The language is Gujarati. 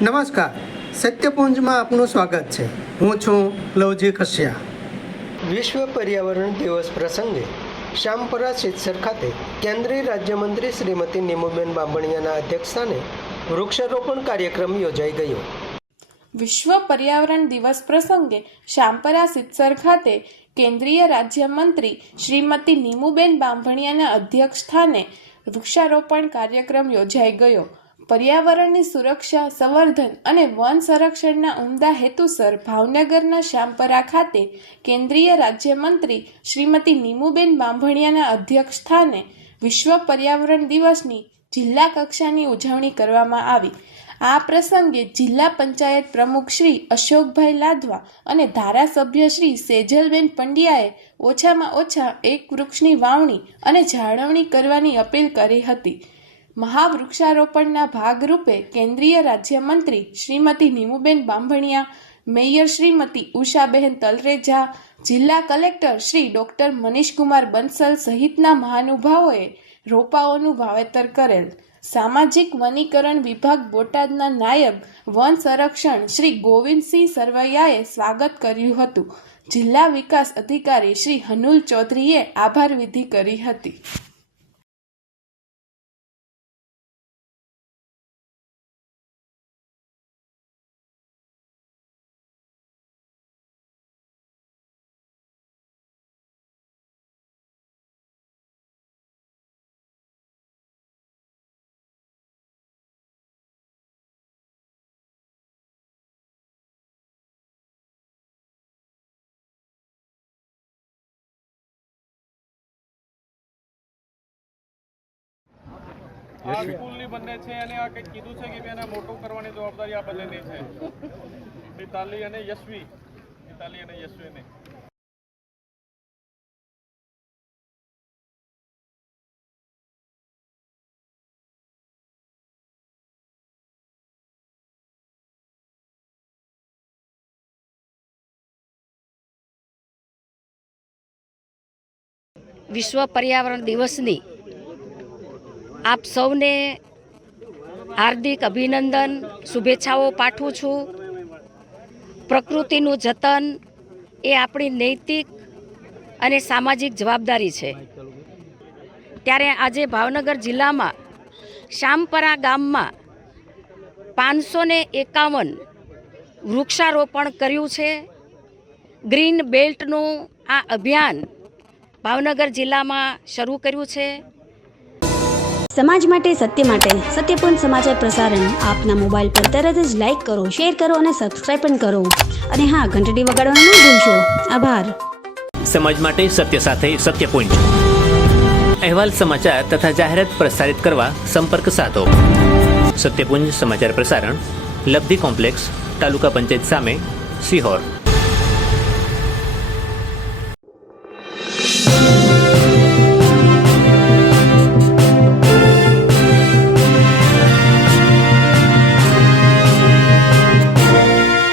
નમસ્કાર, સત્યપુંજમાં આપનું સ્વાગત છે। હું છું લવજી કશ્યા। વિશ્વ પર્યાવરણ દિવસ પ્રસંગે શામપરા સિદ્ધસર ખાતે કેન્દ્રીય રાજ્યમંત્રી શ્રીમતી નીમુબેન બાંભણિયાના અધ્યક્ષસ્થાને વૃક્ષારોપણ કાર્યક્રમ યોજાઈ ગયો। વિશ્વ પર્યાવરણ દિવસ પ્રસંગે શામપરા સિદ્ધસર ખાતે કેન્દ્રીય રાજ્યમંત્રી શ્રીમતી નીમુબેન બાંભણિયાના અધ્યક્ષસ્થાને વૃક્ષારોપણ કાર્યક્રમ યોજાઈ ગયો। પર્યાવરણની સુરક્ષા, સંવર્ધન અને વન સંરક્ષણના ઉમદા હેતુસર ભાવનગરના શામપરા ખાતે કેન્દ્રીય રાજ્યમંત્રી શ્રીમતી નીમુબેન બાંભણિયાના અધ્યક્ષસ્થાને વિશ્વ પર્યાવરણ દિવસની જિલ્લા કક્ષાની ઉજવણી કરવામાં આવી। આ પ્રસંગે જિલ્લા પંચાયત પ્રમુખ શ્રી અશોકભાઈ લાદવા અને ધારાસભ્ય શ્રી સેજલબેન પંડ્યાએ ઓછામાં ઓછા એક વૃક્ષની વાવણી અને જાળવણી કરવાની અપીલ કરી હતી। મહાવૃક્ષારોપણના ભાગરૂપે કેન્દ્રીય રાજ્યમંત્રી શ્રીમતી નીમુબેન બાંભણિયા, મેયર શ્રીમતી ઉષાબહેન તલરેજા, જિલ્લા કલેક્ટર શ્રી ડોક્ટર મનીષકુમાર બંસલ સહિતના મહાનુભાવોએ રોપાઓનું વાવેતર કરેલ। સામાજિક વનીકરણ વિભાગ બોટાદના નાયબ વન સંરક્ષણ શ્રી ગોવિંદસિંહ સરવૈયાએ સ્વાગત કર્યું હતું। જિલ્લા વિકાસ અધિકારી શ્રી હનુલ ચૌધરીએ આભાર વિધિ કરી હતી। આ સ્કૂલની બંને છે અને આ કંઈક કીધું છે કે એને મોટું કરવાની જવાબદારી આ બંનેની છે, મિતાલી અને યશવી, મિતાલી અને યશવીને। વિશ્વ પર્યાવરણ દિવસની આપ સૌને હાર્દિક અભિનંદન, શુભેચ્છાઓ પાઠવું છું। પ્રકૃતિનું જતન એ આપણી નૈતિક અને સામાજિક જવાબદારી છે। ત્યારે આજે ભાવનગર જિલ્લામાં શામપરા ગામમાં 551 વૃક્ષારોપણ કર્યું છે। ગ્રીન બેલ્ટનું આ અભિયાન ભાવનગર જિલ્લામાં શરૂ કર્યું છે। સમાજ માટે, સત્ય માટે સત્યપુંજ સમાચાર પ્રસારણ આપના મોબાઈલ પર તરત જ લાઈક કરો, શેર કરો અને સબસ્ક્રાઇબ પણ કરો। અને હા, ઘંટડી વગાડવાનું ન ભૂલશો। આભાર। સમાજ માટે સત્ય સાથે સત્યપુંજ અહેવાલ, સમાચાર તથા જાહેરાત પ્રસારિત કરવા સંપર્ક સાધો। સત્યપુંજ સમાચાર પ્રસારણ, લબ્ધિ કોમ્પ્લેક્સ, તાલુકા પંચાયત સામે, સિહોર।